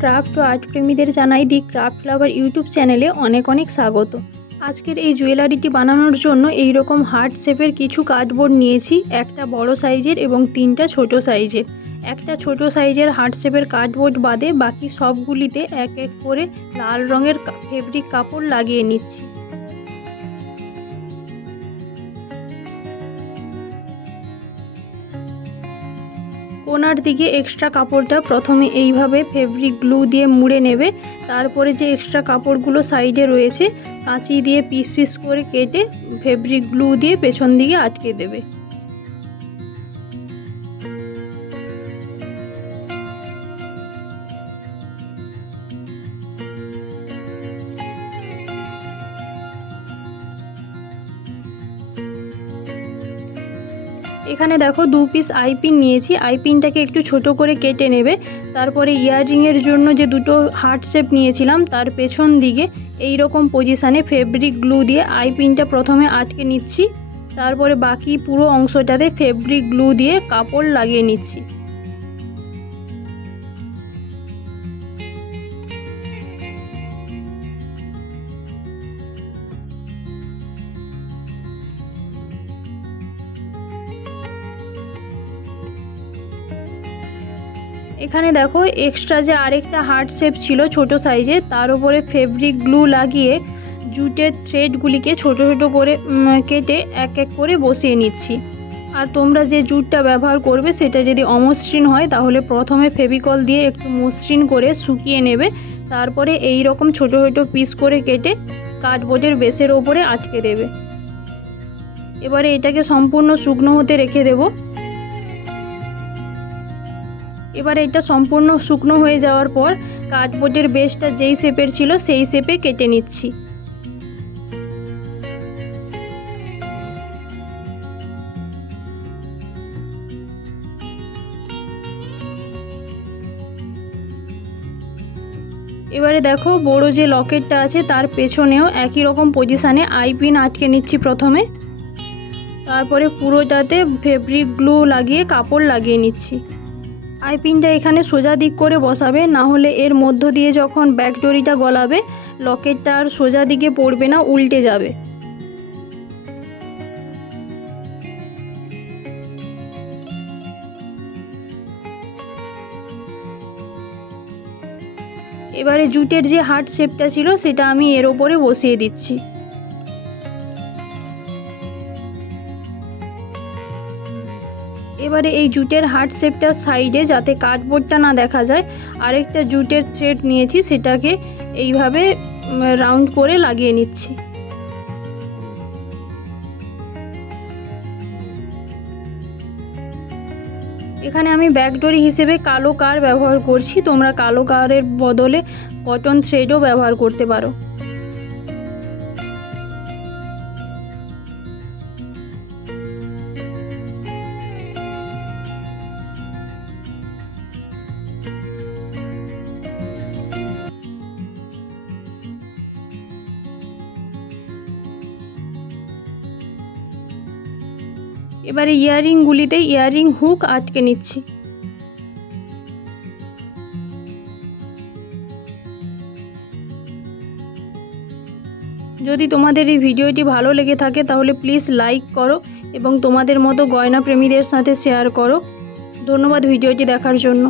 Craft ও art প্রেমীদের জানাই দি craft লাভার YouTube চ্যানেলে অনেক অনেক স্বাগত। আজকের এই জুয়েলারিটি বানানোর জন্য এই রকম হার্ট শেপের কিছু কার্ডবোর্ড নিয়েছি, একটা বড় সাইজের এবং তিনটা ছোট সাইজের। একটা ছোট সাইজের হার্ট শেপের কার্ডবোর্ড বাদে বাকি সবগুলিতে এক এক করে লাল রঙের ফেব্রিক কাপড় লাগিয়ে নিচ্ছি। কোনার দিকে এক্সট্রা কাপড়টা প্রথমে এইভাবে ফেব্রিক গ্লু দিয়ে মুড়ে নেবে, তারপরে যে এক্সট্রা কাপড়গুলো সাইডে রয়েছে কাঁচি দিয়ে পিস পিস করে কেটে ফেব্রিক গ্লু দিয়ে পেছন দিকে আটকে দেবে। এখানে দেখো 2 পিস আইপিন নিয়েছি, আইপিনটাকে একটু ছোট করে কেটে নেবে। তারপরে ইয়াররিংয়ের জন্য যে দুটো হার্ট শেপ নিয়েছিলাম তার পেছন দিকে এই রকম পজিশানে ফেব্রিক গ্লু দিয়ে আইপিনটা প্রথমে আটকে নিচ্ছি, তারপরে বাকি পুরো অংশটাতে ফেব্রিক গ্লু দিয়ে কাপড় লাগিয়ে নিচ্ছি। এখানে দেখো এক্সট্রা যে আরেকটা হার্ট শেপ ছিল ছোট সাইজে, তার উপরে ফেব্রিক গ্লু লাগিয়ে জুটের থ্রেডগুলিকে ছোট ছোট করে কেটে এক এক করে বসিয়ে নিচ্ছি। আর তোমরা যে জুটটা ব্যবহার করবে সেটা যদি অমসৃণ হয় তাহলে প্রথমে ফেভিকল দিয়ে একটু মসৃণ করে শুকিয়ে নেবে, তারপরে এই রকম ছোট ছোট পিস করে কেটে কার্ডবোর্ডের বেসের ওপরে আটকে দেবে। এবারে এটাকে সম্পূর্ণ শুকনো হতে রেখে দেবো। এবারে এটা সম্পূর্ণ শুকনো হয়ে যাওয়ার পর কার্ডবোর্ডের বেসটা যেই শেপের ছিল সেই শেপে কেটে নিচ্ছি। এবারে দেখো বড় যে লকেটটা আছে তার পেছনেও একই রকম পজিশানে আইপিন আটকে নিচ্ছি প্রথমে, তারপরে পুরোটাতে ফেব্রিক গ্লু লাগিয়ে কাপড় লাগিয়ে নিচ্ছি। আইপিনটা এখানে সোজা দিক করে বসাবে, না হলে এর মধ্য দিয়ে যখন ব্যাক ডরিটা গলাবে লকেটটা আর সোজা দিকে পড়বে না, উল্টে যাবে। এবারে জুটের যে হার্ট শেপটা ছিল সেটা আমি এর ওপরে বসিয়ে দিচ্ছি। এবারে এই জুটের হার্ট শেপটার সাইডে যাতে কার্ডবোর্ডটা না দেখা যায় আরেকটা জুটের থ্রেড নিয়েছি, সেটাকে এইভাবে রাউন্ড করে লাগিয়ে নিচ্ছি। এখানে আমি ব্যাকডরি হিসেবে কালো কার ব্যবহার করছি, তোমরা কালো কারের বদলে কটন থ্রেডও ব্যবহার করতে পারো। এবারে ইয়াররিংগুলিতে ইয়াররিং হুক আটকে নিচ্ছি। যদি তোমাদের এই ভিডিওটি ভালো লেগে থাকে তাহলে প্লিজ লাইক করো এবং তোমাদের মতো গয়না প্রেমীদের সাথে শেয়ার করো। ধন্যবাদ ভিডিওটি দেখার জন্য।